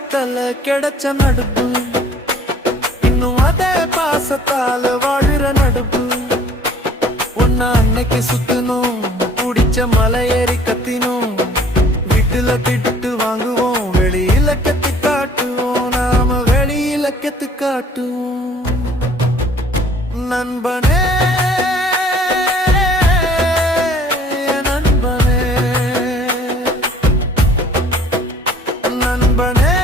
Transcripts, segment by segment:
இடத்துல கிடைச்ச நடுப்பு, இன்னும் அதே பாசத்தால வாழுற நடுப்பு. ஒன்னா அன்னைக்கு சுத்தணும், பிடிச்ச மலை ஏறி கத்தினோம், வீட்டுல திட்டு வாங்குவோம், வெளியில கத்து காட்டுவோம், நாம வெளியில கத்து காட்டுவோம். நண்பனே நண்பனே நண்பனே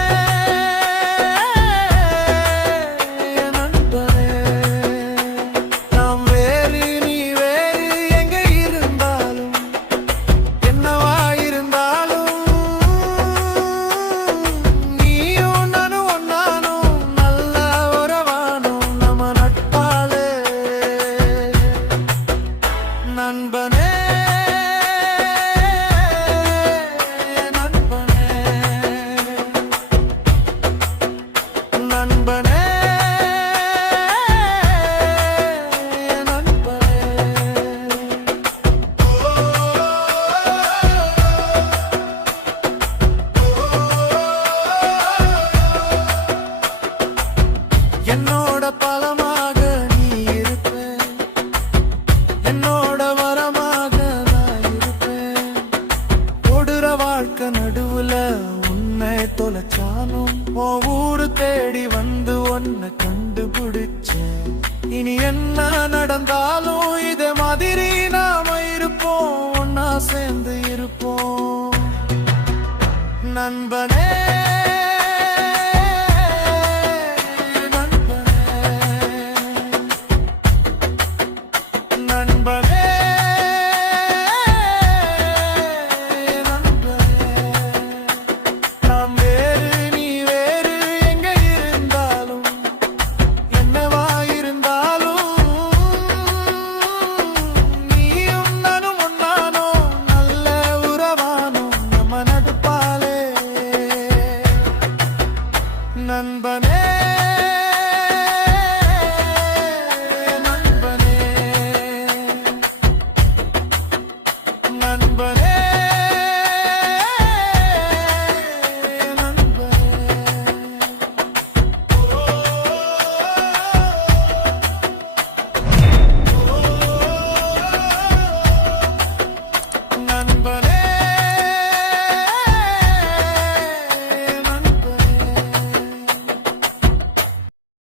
நண்பனே நண்பனே. என்னோட பலமாக நீ இருப்ப, என்னோட வரமாக நான் இருப்பேன். ஓடுற வாழ்க்கை நடுவுல உன்னை தொலைச்சாலும் உன் ஊரு தேடி வந்து உன்னை கண்டுபிடிச்சேன். இனி என்ன நடந்தாலும் இதே மாதிரி நாம இருப்போம், ஒன்னா சேர்ந்து இருப்போம். நண்பனே